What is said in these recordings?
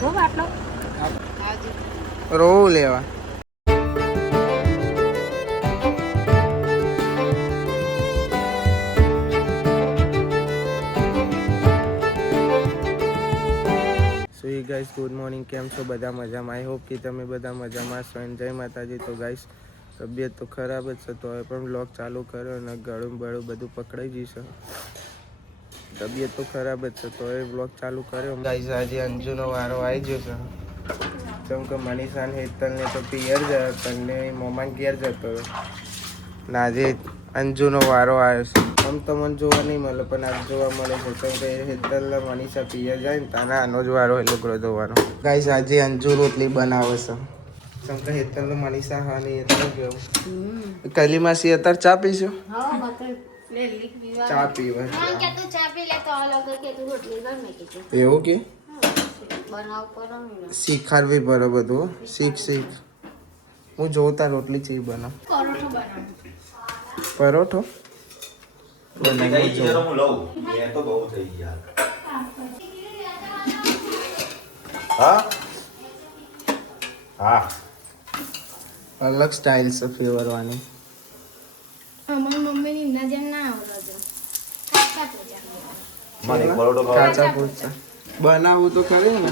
રોવું લેવા guys good morning. કેમ છો બધા? મજામાં? આઈ હોપ કે તમે બધા મજામાં છો. જય માતાજી. તો ગાઈસ તબિયત તો ખરાબ જ છે, તો હવે પણ બ્લોગ ચાલુ કર્યો અને ગળું બળું બધું પકડાઈ જશે. તબિયત તો ખરાબ જ છે, તો હવે બ્લોગ ચાલુ કર્યો. ગાઈસ આજે અંજુનો વારો આવી ગયો છે. જેમ કે મનીષાને હેતલને તો પિયર જાય, તને મોમાન ઘેર જતો ને આજે અંજુનો વારો આવ્યો છે. આમ તમને જોવા નહીં મળે, પણ આજે જોવા મળે છે. કેમ કે હેતલ મનીષા પિયર જાય ને તાના આનો જ વારો એ લોકો જોવાનો. ગાઈસ આજે અંજુ રોટલી બનાવે છે. કેમ કે હેતલ મનીષા હા નહીં એટલે કેવું કલી માસી અત્યારે ચા પીશું. ચા પીવા એવું કે શીખાડવી પડે બધું. શીખ હું જોતા રોટલી ચી બનાવ. પરોઠો અલગ સ્ટાઇલ છે ફેવરવાની. કાચા પૂછા બનાવું તો ખરી ને.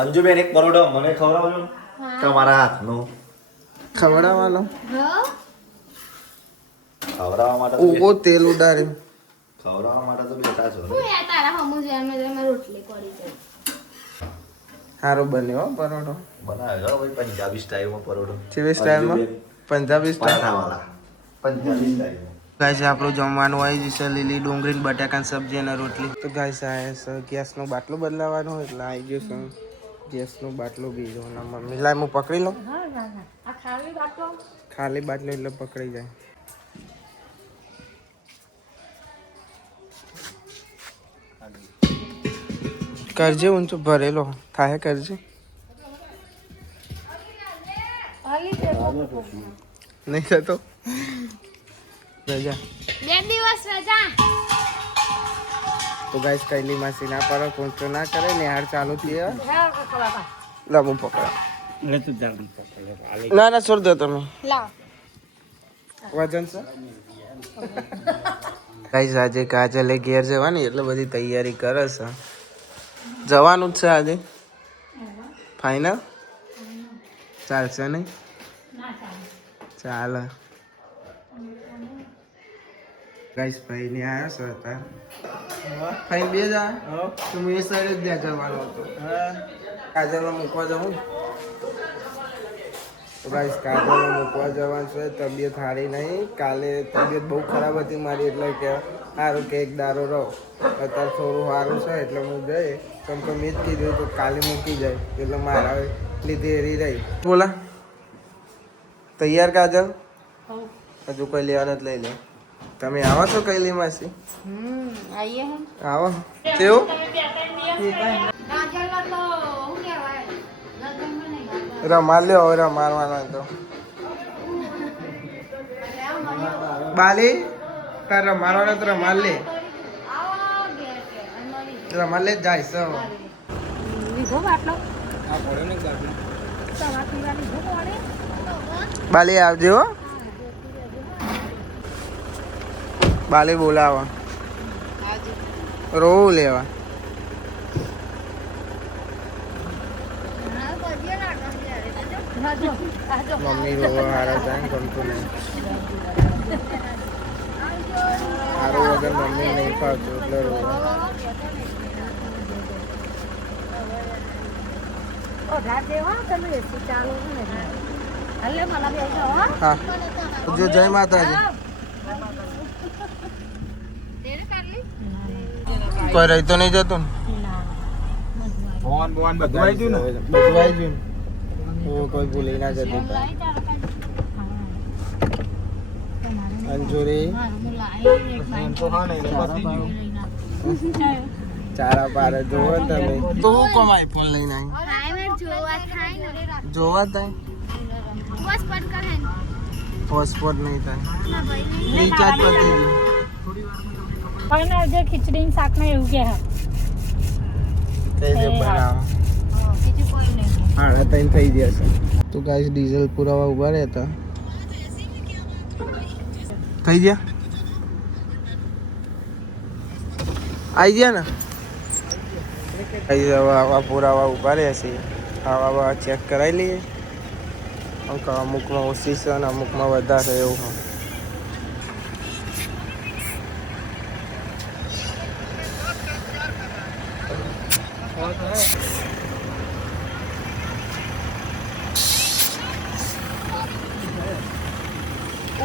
અંજુબેન એક પરોઠો મને ખવડાવજો તમારા હાથનો. ખવડાવવાનો ખવડાવવા માટે ઉભો તેલ ઉડાડ્યું. ખવડાવવા માટે તો બેઠા છો. સારું બન્યો પરોઠો. બનાવ્યો ભાઈ પંજાબી સ્ટાઈલમાં પરોઠો. કેવી સ્ટાઈલમાં? પંજાબી સ્ટાઈલ. પંજાબી સ્ટાઈલમાં. ગાઈસ આપણું જમવાનું આવી જશે. લીલી ડુંગળી બટાકાની સબ્જી અને રોટલી. તો ગાઈસ આ ગેસનો બાટલો બદલાવાનો એટલે આવી ગયો છે. ગેસનો બાટલો બીજો ના મમ્મી લાય હું પકડી લઉં. ખાલી બાટલો એટલે પકડી જાય. કરજે ઊંચો ભરેલો થાય કરજે. નહીં થતો રજા 2 દિવસ રજા. તો ગાઈસ કૈલી માસી ના પર કોંચો ના કરે ને હાર ચાલુ થઈ લાવો પકડા. ના ના છોડ દો તમે. વજન છે ગાઈસ. આજે કાજલે ઘેર જવાની એટલે બધી તૈયારી કરે છે. જવાનું જ છે આજે. ફાઈનલ ચાલશે નહીં? ચાલે. ગાઈસ ભાઈ ને આવ્યા છે હતા. ભાઈ બે જા તો હું એ સાઈડ જ ત્યાં જવાનો હતો. કાજલમાં મૂકવા જવું. તો ગાઈસ કાજલમાં મૂકવા જવાનું છે. તબિયત સારી નહીં. કાલે તબિયત બહુ ખરાબ હતી મારી, એટલે કે સારું કે એક દારો રહો. અત્યારે થોડું સારું છે એટલે હું જઈ. કેમ કે મેં જ કીધું તો કાલે મૂકી જાય એટલે મારા લીધે એરી રહી. બોલા તૈયાર કાજલ? હજુ કોઈ લેવાના જ લઈ લે. તમે આવો છો કૈલી માસી? આવો કેવું રમાલ લ્યો. હવે રમાડવાનો તો બાલી તાર રમાડવાનો તો રમાલ લે. રમાલ લે જાય છે. બાલી આવજો. બાલી બોલાવા રોવું લેવા. મમ્મી રોવા હારા જાય ગમતું નહીં. સારું વગર મમ્મી નહીં ખાવતું એટલે રોવા. હા જો જય માતાજી. કોઈ રહી તો નહીં જતું ને? બધું આવી ગયું ને? કોઈ ભૂલી ના જતું. અંજુરી ચારા પારે જોવો તમે તો હું કોમ આઈફોન લઈને આવી જોવા થાય. હોસ્પોટ નહીં થાય. રિચાર્જ પતી ગયું. ખીચડી શાક ને એવું કે ત્રણ થઈ જશે. તો ગાઈસ ડીઝલ પુરાવા ઉભા રહેતા થઈ ગયા, આવી ગયા ને. આવા પુરાવા ઉભા રહ્યા છે, આવા ચેક કરાવી લઈએ. અમુકમાં ઓછી છે અને અમુકમાં વધારે એવું.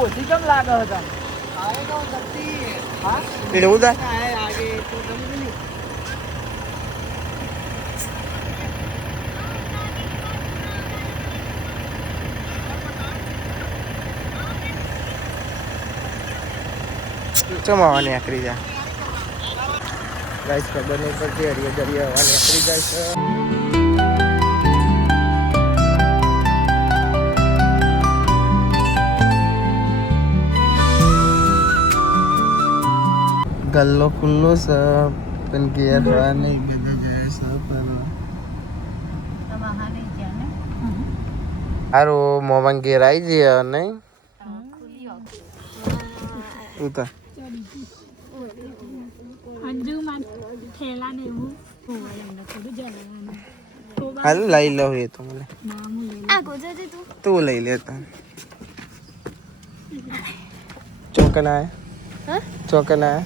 ઓછી કેમ લાગે હતા? એવું થાય. ચમાવાની આકરી જાય ગાઈસ, ખબર નહીં પડતી. હરિયા દરિયા હવાની આકરી જાય છે. ગલ્લો ખુલ્લો છે પણ ઘેર હા નહીં, બધા જાય છે પણ સારું. મોમાં ઘેર આવી જઈએ નહીં ઉતા હાલ લઈ લઉં એ તો મને તું લઈ લેતા. ચોકના ચોકના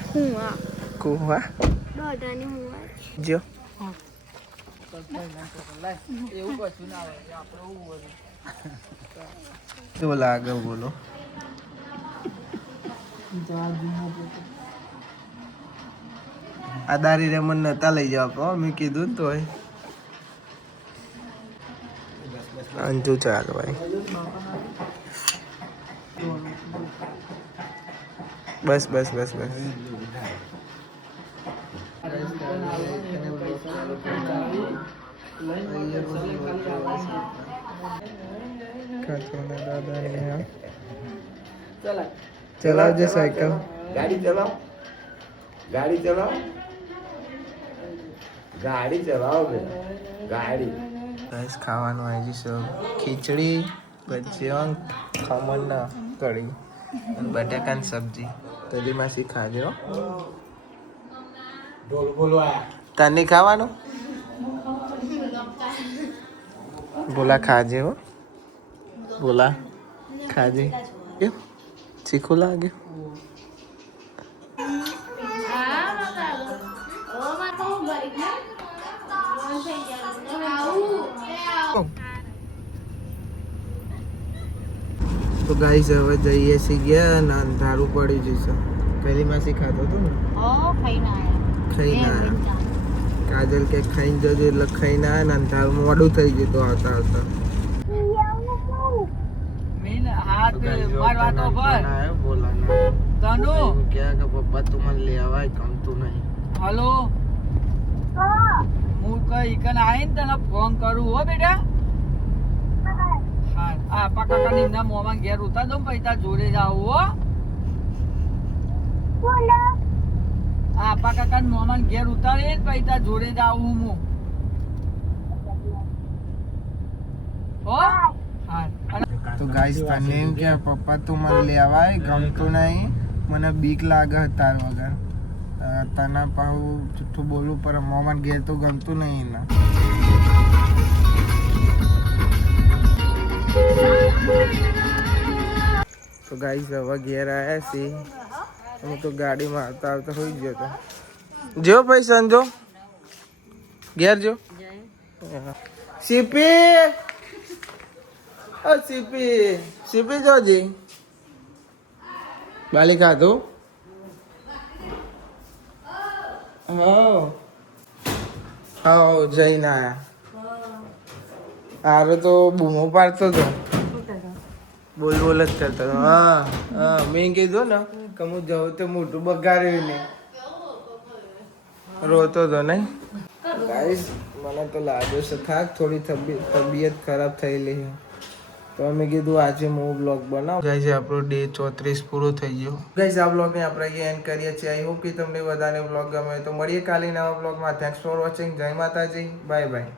કુવા જો શું લાગે બોલો. આ દારી રે મને નતા લઈ જવા મેં કીધું ને. તો અંજુ ચાલ ભાઈ, બસ બસ બસ બસ. ચલાવજે સાયકલ. ગાડી ચલાવ, ગાડી ચલાવ, ગાડી ચલાવ બે ગાડી. બસ ખાવાનું આવી જશે. ખીચડી, ભજીયા, ખમણ ના કઢી અને બટાકાની સબ્જી. તરી માસી ખાજો. તને ખાવાનું બોલા ખાજે હો. બોલા ખાજે. કેમ ચીખું લાગે? તો ગાઈસ હવે જઈએ છીએ ગયા અને અંધારું પડી જશે. પહેલી માસી ખાતો હતો ને, ખાઈને આયા. કાજલ કે ખાઈને જજો એટલે ખાઈને આયા ને અંધારું મોડું થઈ જતું આવતા આવતા. પપ્પા તું મને લેવાય ગમતું નહીં. હલો, હું કઈ કન આવીને તને ફોન કરું હો બેટા. હા, આ કાકાની ના મોમાં ઘેર ઉતાર દઉં પછી તાર જોડે જાવ હો. આ કાકા મોમાં ઘેર ઉતારે પછી તાર જોડે જાવ હું. હો હા. તો ગાઈસ તને એમ કે પપ્પા તું મને લેવાય ગમતું નહીં, મને બીક લાગે તાર વગર. તને પાછું જૂઠું બોલવું પડે. મોમાં ઘેર તો ગમતું નહીં ને. તો ગાઈસ હવે ઘેર આવ્યા છીએ. હું તો ગાડીમાં આવતા આવતા હોઈ ગયો હતો. જો ભાઈ સંજો ઘેર જો. સીપી, ઓ સીપી, સીપી જોજી બાલી ખાધું. હા જઈને આયા. હારો તો બૂમો પાડતો હતો, બોલ બોલ જ કરતો હતો. હા હા, મેં કીધું ને કે હું જવું તો મોટું બગાડ્યું નહીં. રોતો હતો નહીં. ગાઈસ મને તો લાગ્યો છે થાક, થોડી તબિયત ખરાબ થયેલી છે. તો અમે કીધું આજે હું બ્લોગ બનાવું. ગાઈસ આપણો ડે 34 પૂરો થઈ ગયો. ગાઈસ આ બ્લોગને આપણે અહીંયા એન્ડ કરીએ છીએ. આઈ હોપ કે તમને બધાને બ્લોગ ગમે. તો મળીએ કાલે નવા બ્લોગમાં. Thanks for watching. જય માતાજી, બાય બાય.